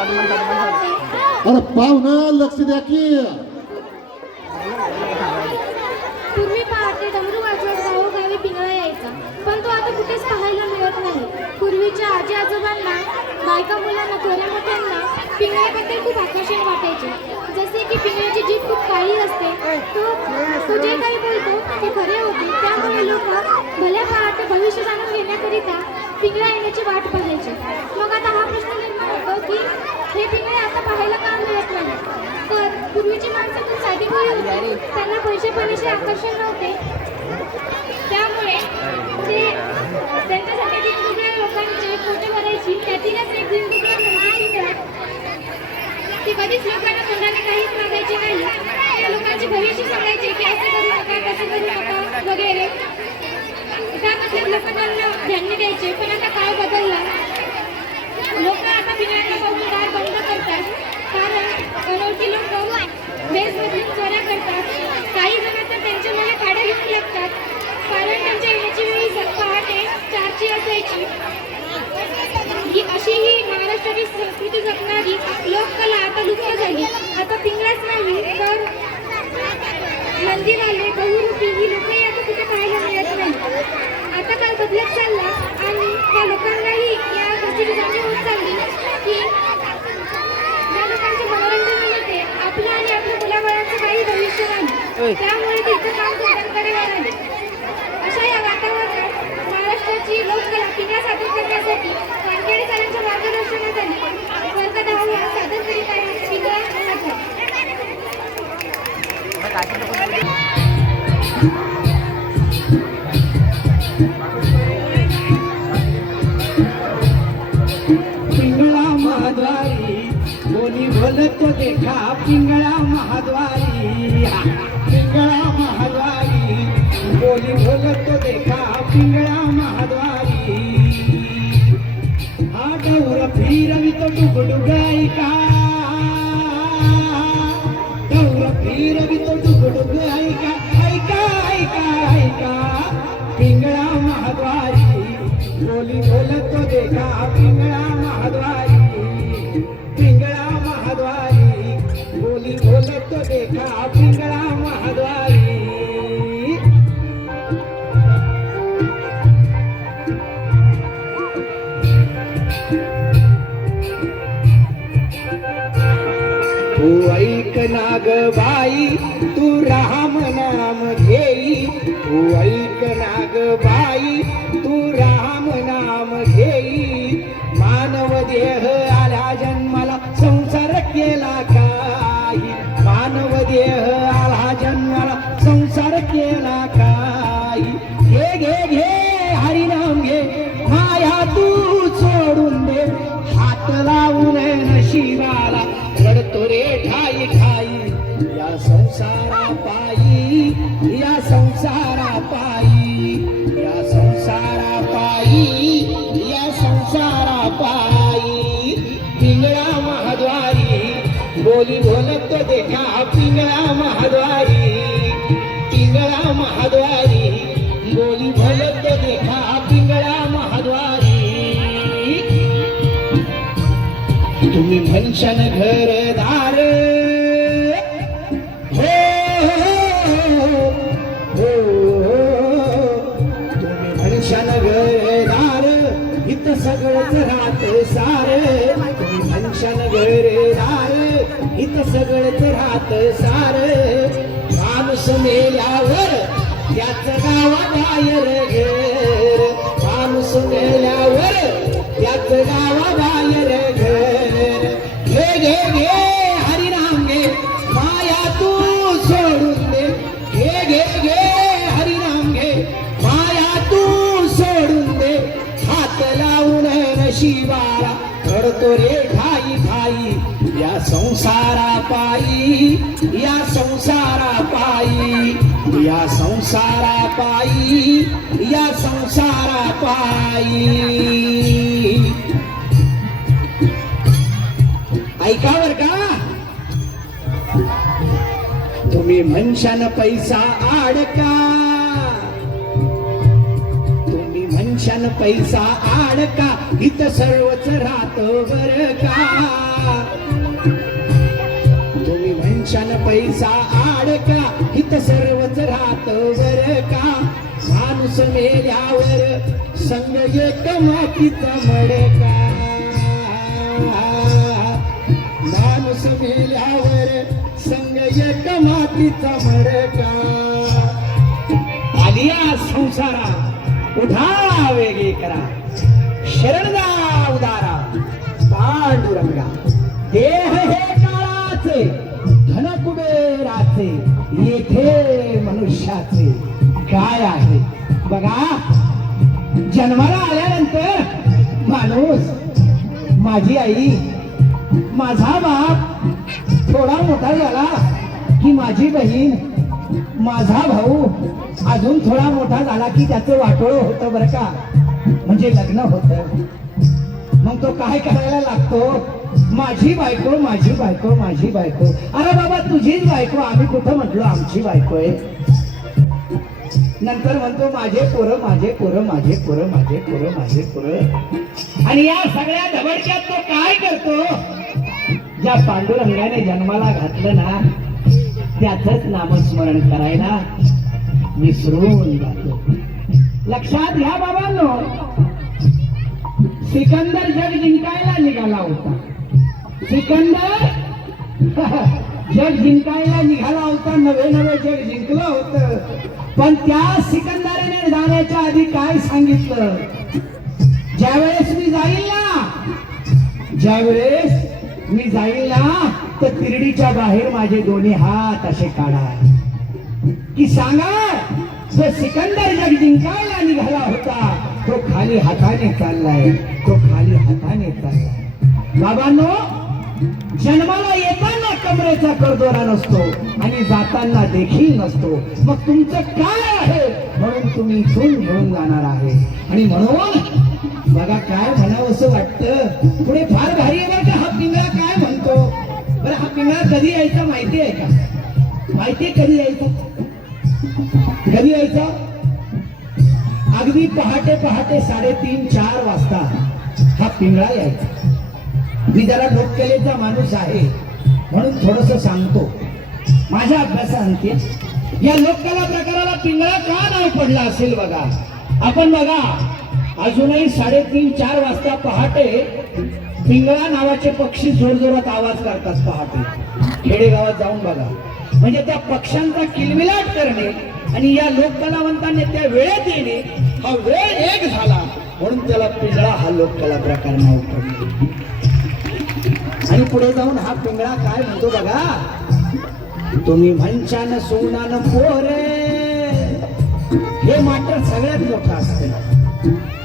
अरे पाहुणा लक्ष द्या की. पूर्वी पहाटे डमरू वाजवत गावोगावी पिंगळा यायचा. पण तो आता कुठेच पाहायला मिळत नाही. पूर्वीच्या आजी आजोबांना बायका मुलांना थोड्या मोठ्यांना पिंगळ्याबद्दल खूप आकर्षण वाटायचे. जसे की पिंगळ्याची जीभ खूप काळी असते तो तो जे काही बोलतो ते खरे होते. त्यामुळे लोक भल्या पहाटे भविष्य जाणून घेण्याकरिता पिंगळा येण्याची वाट बघायचे. मग आता हा प्रश्न निर्माण होतो की हे तिकडे आता पाहायला का मिळत नाही तर पूर्वीची माणसं खूप साधी होती. त्यांना पैसे पाण्याचे आकर्षण नव्हते. त्यामुळे ते त्यांच्यासाठी वेगवेगळ्या लोकांचे फोटो भरायची त्यातीलच एक वेगवेगळ्या ते कधीच लोकांना तोंडाने काहीच मागायचे नाही. त्या लोकांचे भविष्य सांगायचे की असं करू नका तसं करू नका वगैरे. त्याबद्दल लोकांना ध्यान द्यायचे. पण आता काळ बदल लोक आता पिण्याचा बघून दार बंद करतात कारण लोक लोक बेसमधून चोऱ्या करतात. काही जण तर त्यांच्या मला खाडे घेऊन लागतात. कारण त्यांच्या येण्याची वेळी पहाटे चारची असायची. ही अशी ही महाराष्ट्राची संस्कृती जपणारी लोककला आता लुप्त झाली. आता पिंगळाच नाही तर नंदीवाले बहुरूपी ही लोकही आता कुठे पाहायला मिळत नाही. आता काल बदलत चालला आणि त्या लोकांनाही या गोष्टीची जाणीव होत चालली की ज्या लोकांचे मनोरंजन मिळते आपलं आणि आपल्या मुलाबाळांचं काही भविष्य नाही त्यामुळे ते काम करण्याकडे अशा या वातावरणात महाराष्ट्राची लोककला करण्यासाठी वानखेडे सरांच्या मार्गदर्शनाखाली वर्ग सादर करीत आहे. बोलतो देखा पिंगळा महाद्वारी तू ऐक नाग बाई तू राम नाम घेई तू ऐक नाग बाई तू राम नाम घेई मानव देह आला जन्माला संसार केला देह आला जन्माला संसार केला काय? घे घे घे हरिनाम घे. माया तू सोडून दे. हात लावून नशिबाला लढतो रे ठाई ठाई. या संसारा पायी या संसारा पायी. या संसारा पायी या संसारा पायी. पिंगळा महाद्वारी बोली बोलत देखा पिंगळा महाद्वारी पिंगळा महाद्वारी बोली भलत देखा पिंगळा महाद्वारी तुम्ही म्हणशान घरदार हो, हो. हो, हो तुम्ही म्हणशान घरदार इथं सगळंच राहत सार तुम्ही म्हणशान घरदार इथं सगळंच राहत सार माणूस मेल्यावर त्याच गावाबाहेर घर. माणूस मेल्यावर त्याच गावाबाहेर घर. घे घे घे हरिनाम घे माया तू सोडून दे. घे घे घे हरिनाम घे माया तू सोडून दे. हात लावून नशिबाला करतो रे या संसारा पायी या संसारा पायी या संसारा पायी या संसारा पायी. ऐका बर का? तुम्ही म्हणशान पैसा आडका. तुम्ही म्हणशान पैसा आडका. इथं सर्वच राहत बर का? संग एक मातीत मडका. माणूस मेल्यावर संग एक मातीचा मडका. आलिया संसारा उठा वेगळी करा. शरणदा उदारा. पांडुरंगा. देह हे काळाचे धन कुबेराचे येथे मनुष्याचे. काय आहे? बघा. जन्माला आल्यानंतर माणूस माझी आई माझा बाप थोडा मोठा झाला की माझी बहीण माझा भाऊ अजून थोडा मोठा झाला की त्याचं वाटोळ होतं बरं का? म्हणजे लग्न होतं. मग तो काय करायला लागतो? माझी बायको माझी बायको माझी बायको. अरे बाबा तुझीच बायको. आम्ही कुठं म्हटलो आमची बायको आहे. नंतर म्हणतो माझे पोरं माझे पोरं माझे पोरं माझे पोरं माझे पोरं. आणि या सगळ्या धबडक्यात तो काय करतो? ज्या पांडुरंगाने जन्माला घातलं ना त्याच नामस्मरण करायला विसरून जातो. लक्षात घ्या बाबांनो सिकंदर जग जिंकायला निघाला होता. सिकंदर जग जिंकायला निघाला होता नवे नवे जग जिंकलं होत. पण त्या सिकंदराने जाण्याच्या आधी काय सांगितलं? ज्यावेळेस मी जाईल ना ज्यावेळेस मी जाईल ना तर तिरडीच्या बाहेर माझे दोन्ही हात असे काढा. की सांगा जो सिकंदर जग जिंकायला निघाला होता तो खाली हाताने चाललाय तो खाली हाताने चाललाय. बाबांनो जन्माला येताना कमरेचा करदोरा नसतो आणि जाताना देखील नसतो. मग तुमचं काय आहे? म्हणून तुम्ही इथून घेऊन जाणार आहे. आणि म्हणून बघा काय म्हणावं असं वाटतं. पुढे फार भारी आहे बरं का हा पिंगळा काय म्हणतो. बरं हा पिंगळा कधी यायचा माहिती आहे का? माहिती आहे कधी यायचा? कधी यायचा? अगदी पहाटे पहाटे साडेतीन चार वाजता हा पिंगळा यायचा. मी जरा लोककलेचा माणूस आहे. म्हणून थोडस सांगतो. माझ्या अभ्यासांती या लोककला प्रकाराला पिंगळा का नाव पडला असेल बघा? आपण बघा अजूनही साडेतीन चार वाजता पहाटे पिंगळा नावाचे पक्षी जोरजोरात आवाज करतात पहाटे. खेडेगावात जाऊन बघा. म्हणजे त्या पक्ष्यांचा किलबिलाट करणे आणि या लोककलावंतांनी त्या वेळेत येणे हा वेळ एक झाला. म्हणून त्याला पिंगळा हा लोककला प्रकार नाव पडला. आणि पुढे जाऊन हा पिंगळा काय म्हणतो बघा? तुम्ही म्हणशान सोनान पोरे. हे मॅटर सगळ्यात मोठं असतं.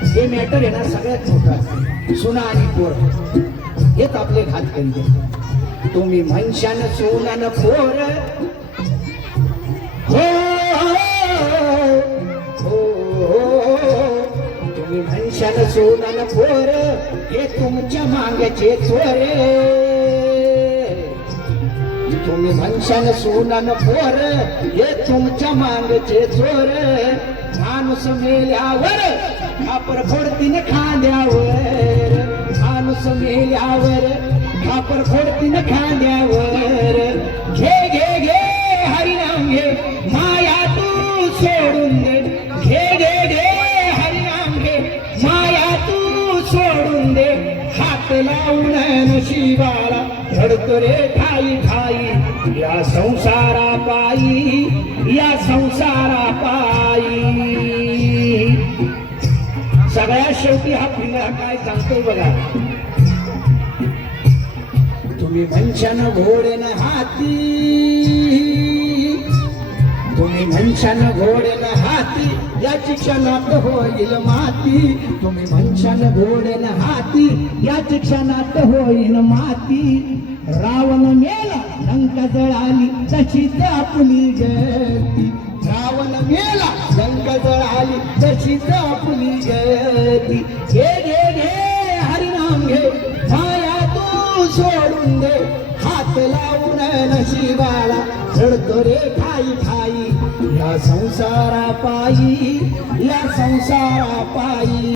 हे मॅटर आहे ना सगळ्यात मोठं असतं. सुना आणि पोर. हेच आपले घात करीत तुम्ही म्हणशान सोनान पोर. हो हो, हो. तुम्ही म्हणशान पोर हे तुमच्या मांगचे चोरे. तुम्ही म्हणशान सोनान पोर हे तुमच्या मांगचे चोर. माणूस मेल्यावर खापर फोडतीन खांद्यावर. माणूस मेल्यावर खापर फोडतीन खांद्यावर. घे धडतो रे ठाई ठाई. या संसारा पायी या संसारा पायी. सगळ्या शेवटी हा पिंगळा काय सांगतोय बघा. तुम्ही म्हणशान घोडेन हाती. तुम्ही म्हणशान घोडेन हाती याची क्षणात होईल माती. तुम्ही म्हणशान घोडेन हाती याची क्षणात होईल माती. रावण मेला लंका जळाली तशीच आपली जयती. रावण मेला लंका जळाली तशीच आपली जयती. घे घे घे हरिनाम घे माया तू सोडून दे. हात लावून नशिबाला झडतो रे खाई खाई. या संसारा पायी या संसारा पायी.